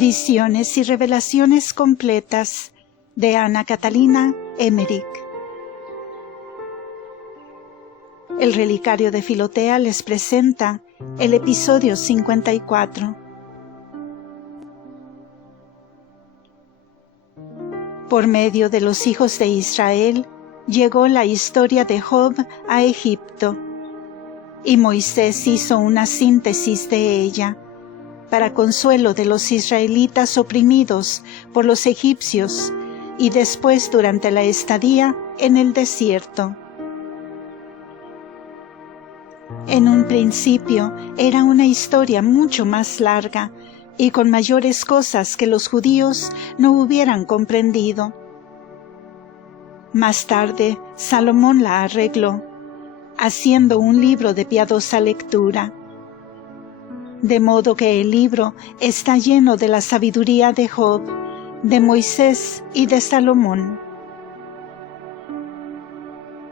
Visiones y revelaciones completas de Ana Catalina Emmerich. El Relicario de Filotea les presenta el episodio 54. Por medio de los hijos de Israel llegó la historia de Job a Egipto, y Moisés hizo una síntesis de ella, para consuelo de los israelitas oprimidos por los egipcios y después durante la estadía en el desierto. En un principio era una historia mucho más larga y con mayores cosas que los judíos no hubieran comprendido. Más tarde, Salomón la arregló, haciendo un libro de piadosa lectura. De modo que el libro está lleno de la sabiduría de Job, de Moisés y de Salomón.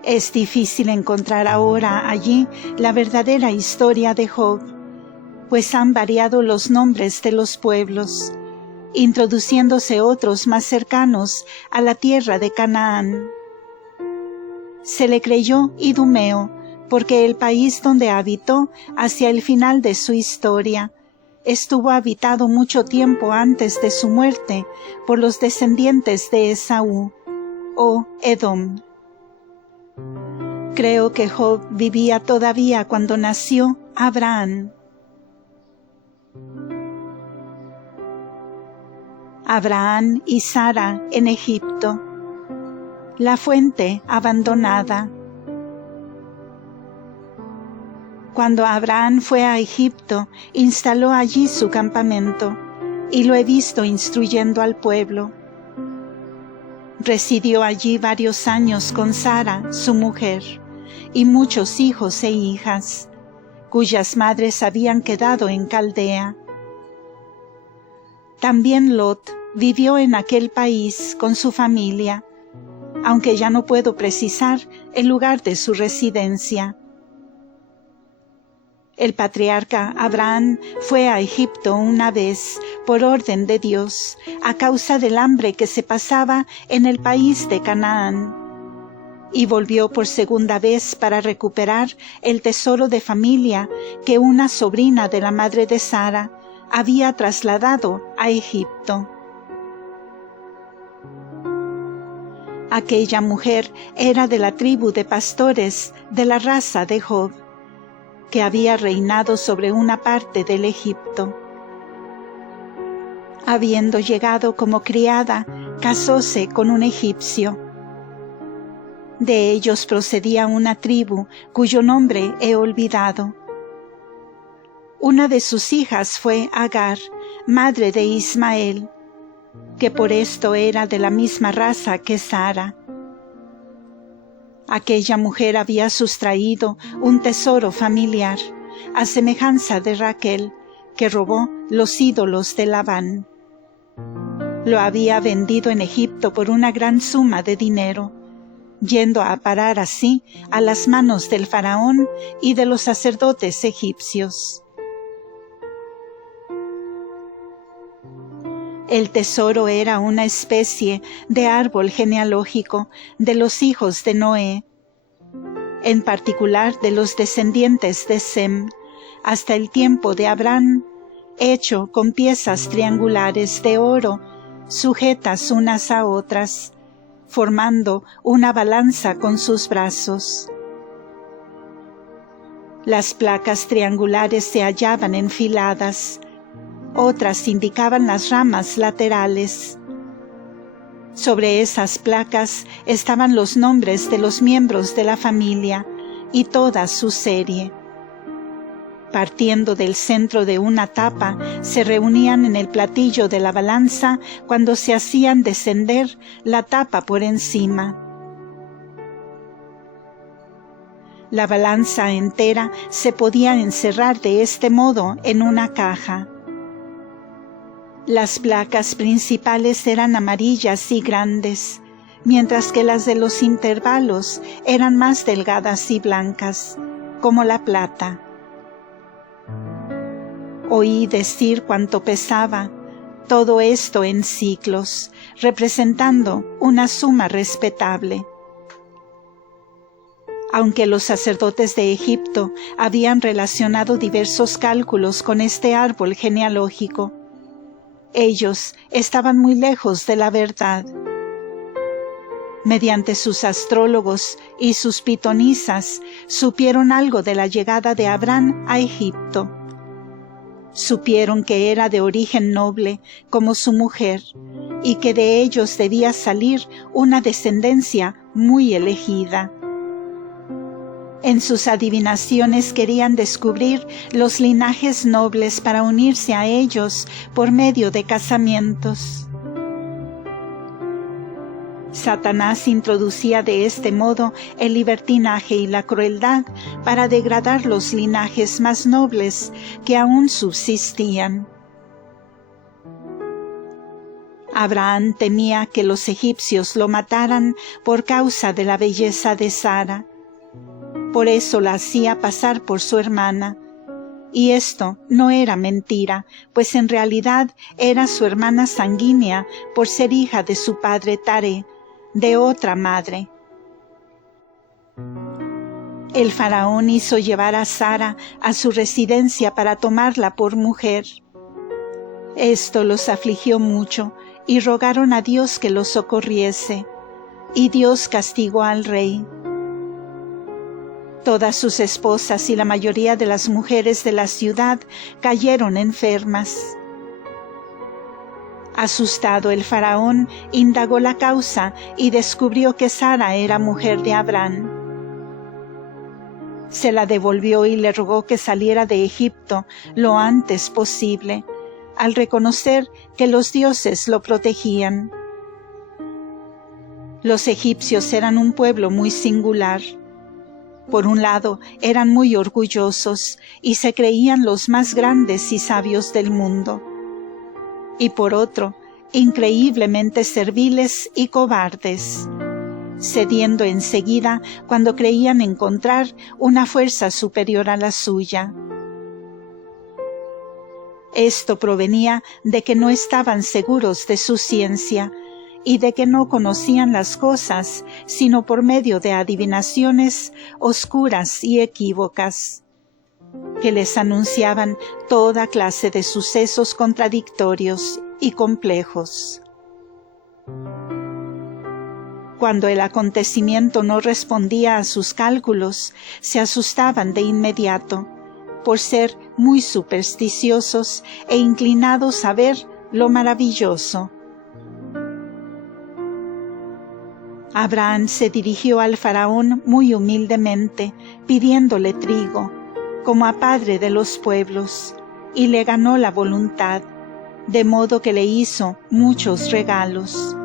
Es difícil encontrar ahora allí la verdadera historia de Job, pues han variado los nombres de los pueblos, introduciéndose otros más cercanos a la tierra de Canaán. Se le creyó idumeo, porque el país donde habitó hacia el final de su historia estuvo habitado mucho tiempo antes de su muerte por los descendientes de Esaú, o Edom. Creo que Job vivía todavía cuando nació Abraham. Abraham y Sara en Egipto. La fuente abandonada. Cuando Abraham fue a Egipto, instaló allí su campamento, y lo he visto instruyendo al pueblo. Residió allí varios años con Sara, su mujer, y muchos hijos e hijas, cuyas madres habían quedado en Caldea. También Lot vivió en aquel país con su familia, aunque ya no puedo precisar el lugar de su residencia. El patriarca Abraham fue a Egipto una vez por orden de Dios a causa del hambre que se pasaba en el país de Canaán, y volvió por segunda vez para recuperar el tesoro de familia que una sobrina de la madre de Sara había trasladado a Egipto. Aquella mujer era de la tribu de pastores de la raza de Job, que había reinado sobre una parte del Egipto. Habiendo llegado como criada, casóse con un egipcio. De ellos procedía una tribu cuyo nombre he olvidado. Una de sus hijas fue Agar, madre de Ismael, que por esto era de la misma raza que Sara. Aquella mujer había sustraído un tesoro familiar, a semejanza de Raquel, que robó los ídolos de Labán. Lo había vendido en Egipto por una gran suma de dinero, yendo a parar así a las manos del faraón y de los sacerdotes egipcios. El tesoro era una especie de árbol genealógico de los hijos de Noé, en particular de los descendientes de Sem, hasta el tiempo de Abraham, hecho con piezas triangulares de oro, sujetas unas a otras, formando una balanza con sus brazos. Las placas triangulares se hallaban enfiladas, otras indicaban las ramas laterales. Sobre esas placas estaban los nombres de los miembros de la familia y toda su serie. Partiendo del centro de una tapa, se reunían en el platillo de la balanza cuando se hacían descender la tapa por encima. La balanza entera se podía encerrar de este modo en una caja. Las placas principales eran amarillas y grandes, mientras que las de los intervalos eran más delgadas y blancas, como la plata. Oí decir cuánto pesaba, Todo esto en ciclos, representando una suma respetable. Aunque los sacerdotes de Egipto habían relacionado diversos cálculos con este árbol genealógico, ellos estaban muy lejos de la verdad. Mediante sus astrólogos y sus pitonisas supieron algo de la llegada de Abraham a Egipto. Supieron que era de origen noble como su mujer y que de ellos debía salir una descendencia muy elegida. En sus adivinaciones querían descubrir los linajes nobles para unirse a ellos por medio de casamientos. Satanás introducía de este modo el libertinaje y la crueldad para degradar los linajes más nobles que aún subsistían. Abraham temía que los egipcios lo mataran por causa de la belleza de Sara. Por eso la hacía pasar por su hermana. Y esto no era mentira, pues en realidad era su hermana sanguínea por ser hija de su padre Taré, de otra madre. El faraón hizo llevar a Sara a su residencia para tomarla por mujer. Esto los afligió mucho y rogaron a Dios que los socorriese, y Dios castigó al rey. Todas sus esposas y la mayoría de las mujeres de la ciudad cayeron enfermas. Asustado el faraón indagó la causa y descubrió que Sara era mujer de Abraham. Se la devolvió y le rogó que saliera de Egipto lo antes posible, al reconocer que los dioses lo protegían. Los egipcios eran un pueblo muy singular. Por un lado, eran muy orgullosos y se creían los más grandes y sabios del mundo. Y por otro, increíblemente serviles y cobardes, cediendo enseguida cuando creían encontrar una fuerza superior a la suya. Esto provenía de que no estaban seguros de su ciencia y de que no conocían las cosas sino por medio de adivinaciones oscuras y equívocas, que les anunciaban toda clase de sucesos contradictorios y complejos. Cuando el acontecimiento no respondía a sus cálculos, se asustaban de inmediato, por ser muy supersticiosos e inclinados a ver lo maravilloso. Abraham se dirigió al faraón muy humildemente, pidiéndole trigo, como a padre de los pueblos, y le ganó la voluntad, de modo que le hizo muchos regalos.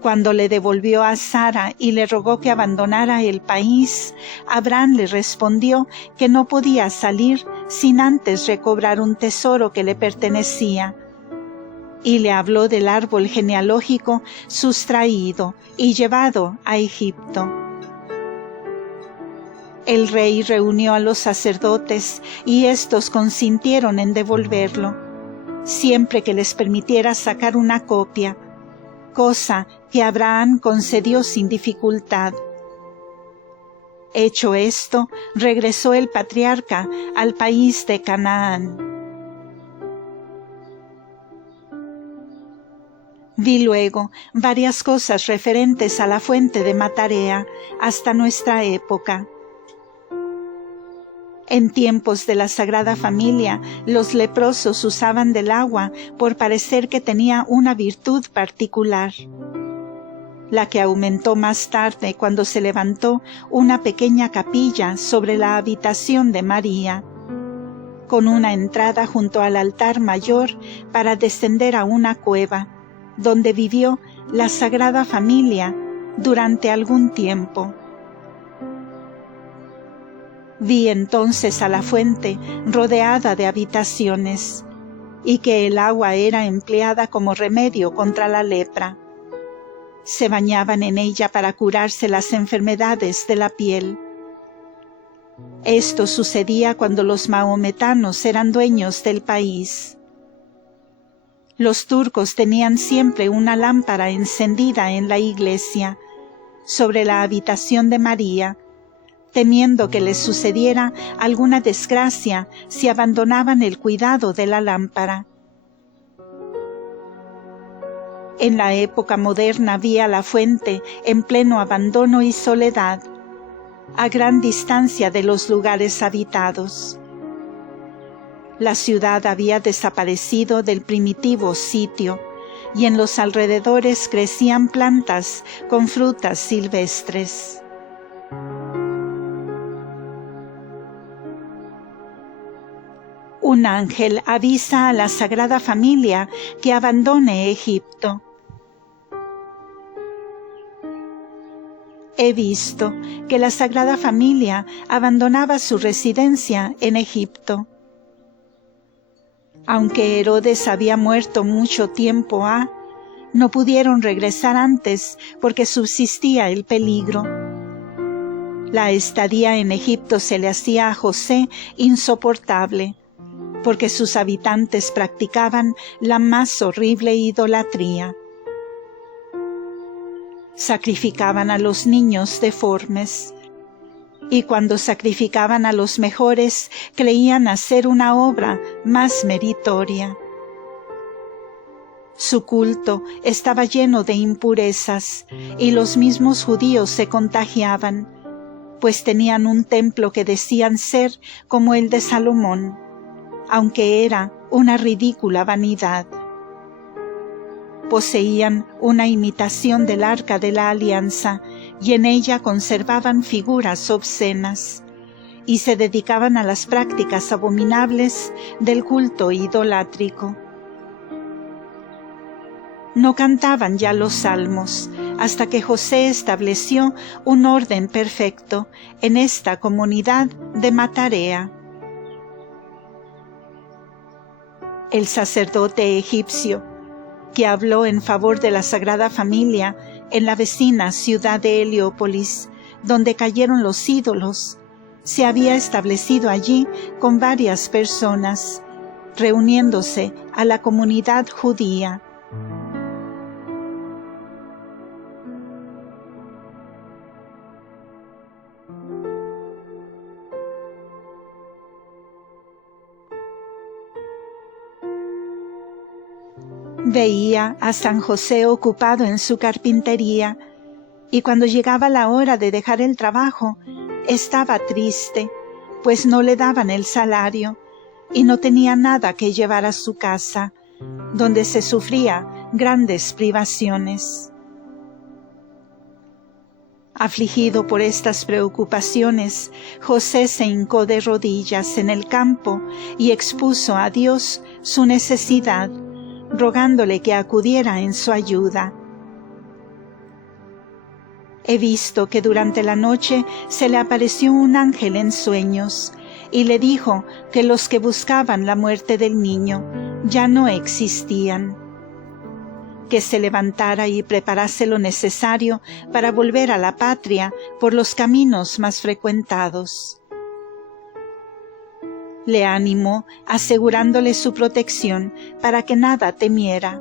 Cuando le devolvió a Sara y le rogó que abandonara el país, Abraham le respondió que no podía salir sin antes recobrar un tesoro que le pertenecía, y le habló del árbol genealógico sustraído y llevado a Egipto. El rey reunió a los sacerdotes y éstos consintieron en devolverlo, siempre que les permitiera sacar una copia, cosa que Abraham concedió sin dificultad. Hecho esto, regresó el patriarca al país de Canaán. Vi luego varias cosas referentes a la fuente de Matarea hasta nuestra época. En tiempos de la Sagrada Familia, los leprosos usaban del agua por parecer que tenía una virtud particular, la que aumentó más tarde cuando se levantó una pequeña capilla sobre la habitación de María, con una entrada junto al altar mayor para descender a una cueva, donde vivió la Sagrada Familia durante algún tiempo. Vi entonces a la fuente rodeada de habitaciones, y que el agua era empleada como remedio contra la lepra. Se bañaban en ella para curarse las enfermedades de la piel. Esto sucedía cuando los mahometanos eran dueños del país. Los turcos tenían siempre una lámpara encendida en la iglesia, sobre la habitación de María, temiendo que les sucediera alguna desgracia si abandonaban el cuidado de la lámpara. En la época moderna vía la fuente en pleno abandono y soledad, a gran distancia de los lugares habitados. La ciudad había desaparecido del primitivo sitio, y en los alrededores crecían plantas con frutas silvestres. Un ángel avisa a la Sagrada Familia que abandone Egipto. He visto que la Sagrada Familia abandonaba su residencia en Egipto. Aunque Herodes había muerto mucho tiempo no pudieron regresar antes porque subsistía el peligro. La estadía en Egipto se le hacía a José insoportable, porque sus habitantes practicaban la más horrible idolatría. Sacrificaban a los niños deformes, y cuando sacrificaban a los mejores creían hacer una obra más meritoria. Su culto estaba lleno de impurezas, y los mismos judíos se contagiaban, pues tenían un templo que decían ser como el de Salomón, aunque era una ridícula vanidad. Poseían una imitación del Arca de la Alianza, y en ella conservaban figuras obscenas, y se dedicaban a las prácticas abominables del culto idolátrico. No cantaban ya los salmos, hasta que José estableció un orden perfecto en esta comunidad de Matarea. El sacerdote egipcio, que habló en favor de la Sagrada Familia en la vecina ciudad de Heliópolis, donde cayeron los ídolos, se había establecido allí con varias personas, reuniéndose a la comunidad judía. Veía a San José ocupado en su carpintería, y cuando llegaba la hora de dejar el trabajo, estaba triste, pues no le daban el salario, y no tenía nada que llevar a su casa, donde se sufría grandes privaciones. Afligido por estas preocupaciones, José se hincó de rodillas en el campo y expuso a Dios su necesidad, rogándole que acudiera en su ayuda. He visto que durante la noche se le apareció un ángel en sueños y le dijo que los que buscaban la muerte del niño ya no existían, que se levantara y preparase lo necesario para volver a la patria por los caminos más frecuentados. Le animó asegurándole su protección para que nada temiera.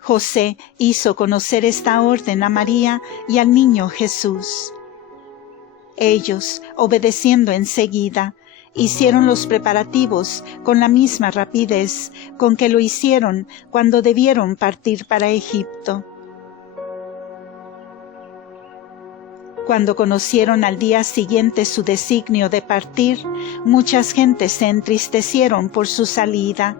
José hizo conocer esta orden a María y al niño Jesús. Ellos, obedeciendo enseguida, hicieron los preparativos con la misma rapidez con que lo hicieron cuando debieron partir para Egipto. Cuando conocieron al día siguiente su designio de partir, muchas gentes se entristecieron por su salida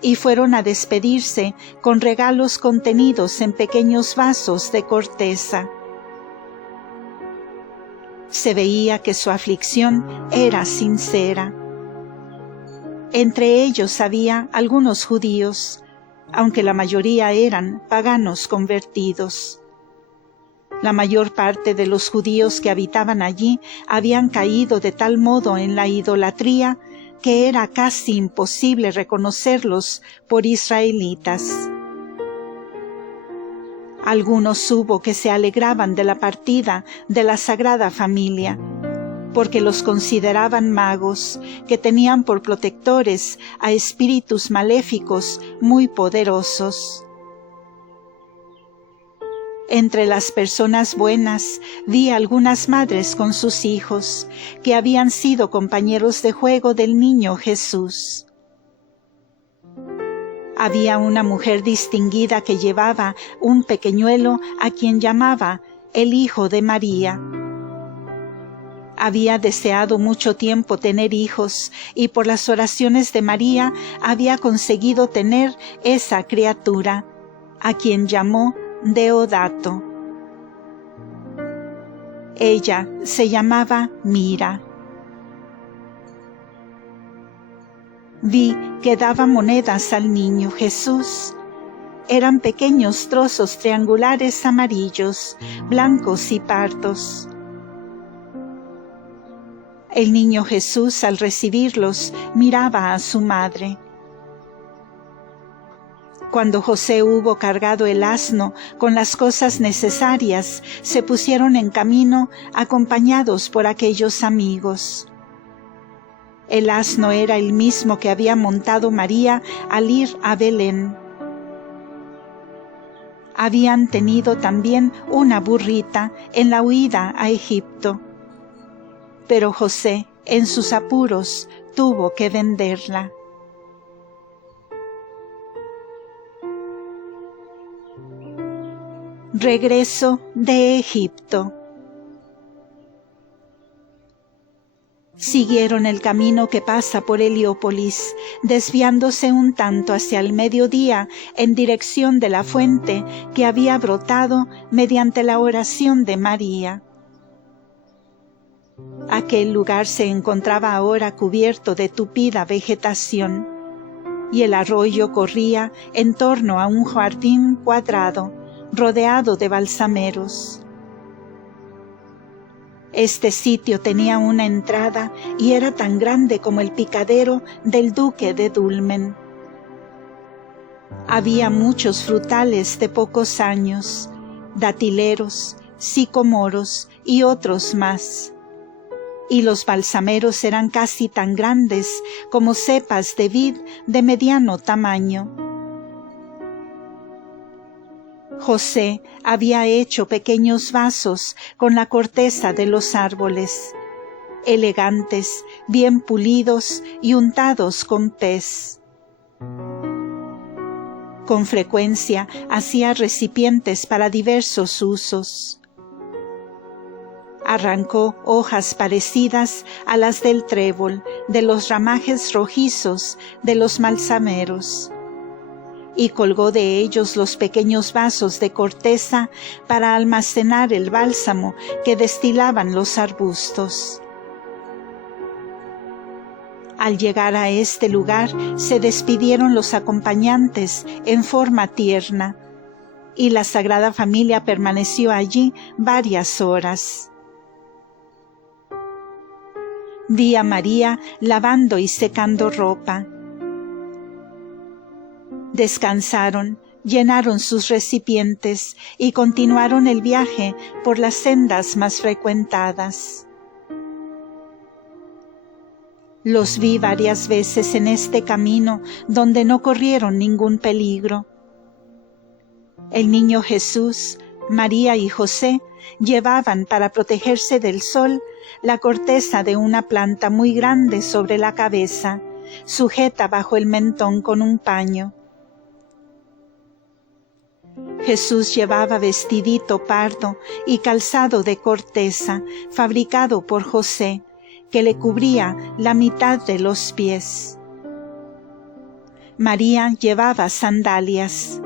y fueron a despedirse con regalos contenidos en pequeños vasos de corteza. Se veía que su aflicción era sincera. Entre ellos había algunos judíos, aunque la mayoría eran paganos convertidos. La mayor parte de los judíos que habitaban allí habían caído de tal modo en la idolatría que era casi imposible reconocerlos por israelitas. Algunos hubo que se alegraban de la partida de la Sagrada Familia, porque los consideraban magos, que tenían por protectores a espíritus maléficos muy poderosos. Entre las personas buenas vi algunas madres con sus hijos, que habían sido compañeros de juego del niño Jesús. Había una mujer distinguida que llevaba un pequeñuelo a quien llamaba el Hijo de María. Había deseado mucho tiempo tener hijos y por las oraciones de María había conseguido tener esa criatura, a quien llamó Deodato. Ella se llamaba Mira. Vi que daba monedas al niño Jesús. Eran pequeños trozos triangulares amarillos, blancos y pardos. El niño Jesús, al recibirlos, miraba a su madre. Cuando José hubo cargado el asno con las cosas necesarias, se pusieron en camino acompañados por aquellos amigos. El asno era el mismo que había montado María al ir a Belén. Habían tenido también una burrita en la huida a Egipto, pero José, en sus apuros, tuvo que venderla. Regreso de Egipto. Siguieron el camino que pasa por Heliópolis, desviándose un tanto hacia el mediodía en dirección de la fuente que había brotado mediante la oración de María. Aquel lugar se encontraba ahora cubierto de tupida vegetación, y el arroyo corría en torno a un jardín cuadrado, rodeado de balsameros. Este sitio tenía una entrada y era tan grande como el picadero del duque de Dulmen. Había muchos frutales de pocos años, datileros, sicomoros y otros más. Y los balsameros eran casi tan grandes como cepas de vid de mediano tamaño. José había hecho pequeños vasos con la corteza de los árboles, elegantes, bien pulidos y untados con pez. Con frecuencia hacía recipientes para diversos usos. Arrancó hojas parecidas a las del trébol, de los ramajes rojizos de los balsameros, y colgó de ellos los pequeños vasos de corteza para almacenar el bálsamo que destilaban los arbustos. Al llegar a este lugar, se despidieron los acompañantes en forma tierna, y la Sagrada Familia permaneció allí varias horas. Vi a María lavando y secando ropa. Descansaron, llenaron sus recipientes y continuaron el viaje por las sendas más frecuentadas. Los vi varias veces en este camino donde no corrieron ningún peligro. El niño Jesús, María y José llevaban para protegerse del sol la corteza de una planta muy grande sobre la cabeza, sujeta bajo el mentón con un paño. Jesús llevaba vestidito pardo y calzado de corteza, fabricado por José, que le cubría la mitad de los pies. María llevaba sandalias.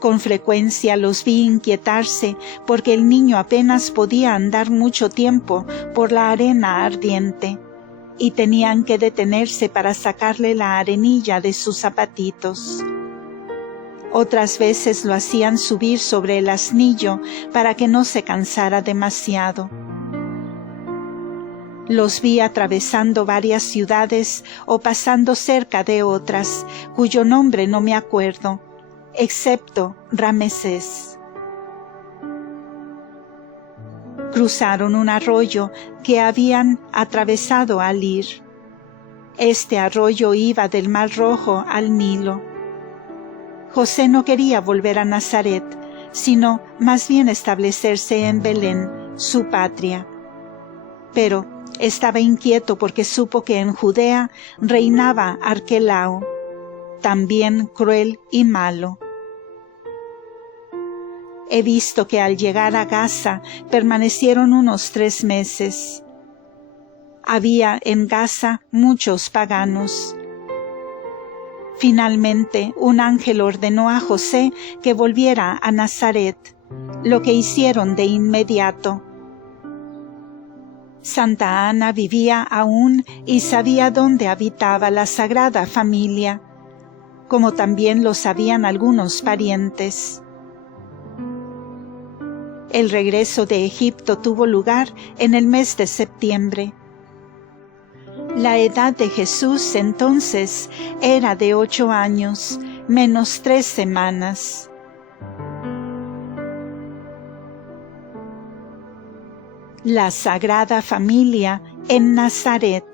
Con frecuencia los vi inquietarse porque el niño apenas podía andar mucho tiempo por la arena ardiente, y tenían que detenerse para sacarle la arenilla de sus zapatitos. Otras veces lo hacían subir sobre el asnillo para que no se cansara demasiado. Los vi atravesando varias ciudades o pasando cerca de otras, cuyo nombre no me acuerdo, excepto Ramesés. Cruzaron un arroyo que habían atravesado al ir. Este arroyo iba del Mar Rojo al Nilo. José no quería volver a Nazaret, sino más bien establecerse en Belén, su patria. Pero estaba inquieto porque supo que en Judea reinaba Arquelao, también cruel y malo. He visto que al llegar a Gaza permanecieron unos 3 meses. Había en Gaza muchos paganos. Finalmente, un ángel ordenó a José que volviera a Nazaret, lo que hicieron de inmediato. Santa Ana vivía aún y sabía dónde habitaba la Sagrada Familia, como también lo sabían algunos parientes. El regreso de Egipto tuvo lugar en el mes de septiembre. La edad de Jesús entonces era de 8 años, menos 3 semanas. La Sagrada Familia en Nazaret.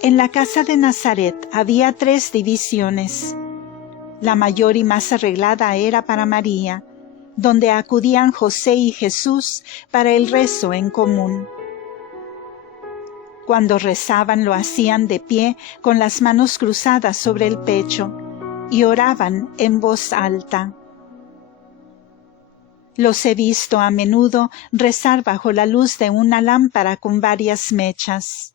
En la casa de Nazaret había 3 divisiones. La mayor y más arreglada era para María, donde acudían José y Jesús para el rezo en común. Cuando rezaban lo hacían de pie con las manos cruzadas sobre el pecho y oraban en voz alta. Los he visto a menudo rezar bajo la luz de una lámpara con varias mechas.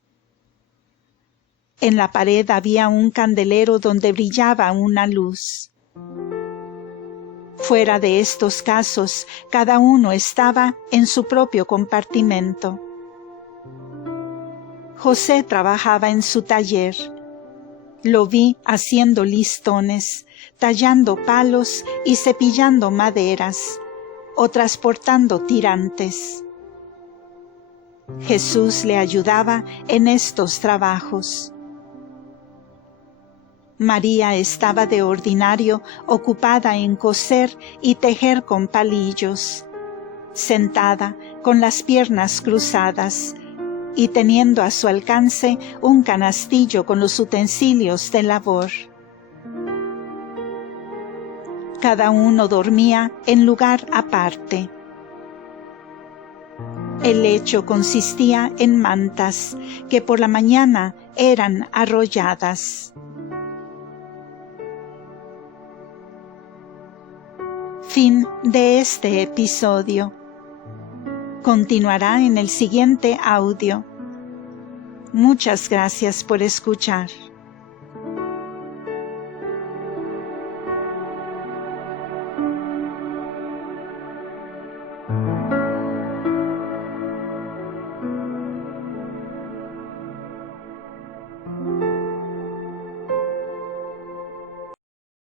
En la pared había un candelero donde brillaba una luz. Fuera de estos casos, cada uno estaba en su propio compartimento. José trabajaba en su taller. Lo vi haciendo listones, tallando palos y cepillando maderas, o transportando tirantes. Jesús le ayudaba en estos trabajos. María estaba de ordinario ocupada en coser y tejer con palillos, sentada con las piernas cruzadas y teniendo a su alcance un canastillo con los utensilios de labor. Cada uno dormía en lugar aparte. El lecho consistía en mantas que por la mañana eran arrolladas. Fin de este episodio. Continuará en el siguiente audio. Muchas gracias por escuchar.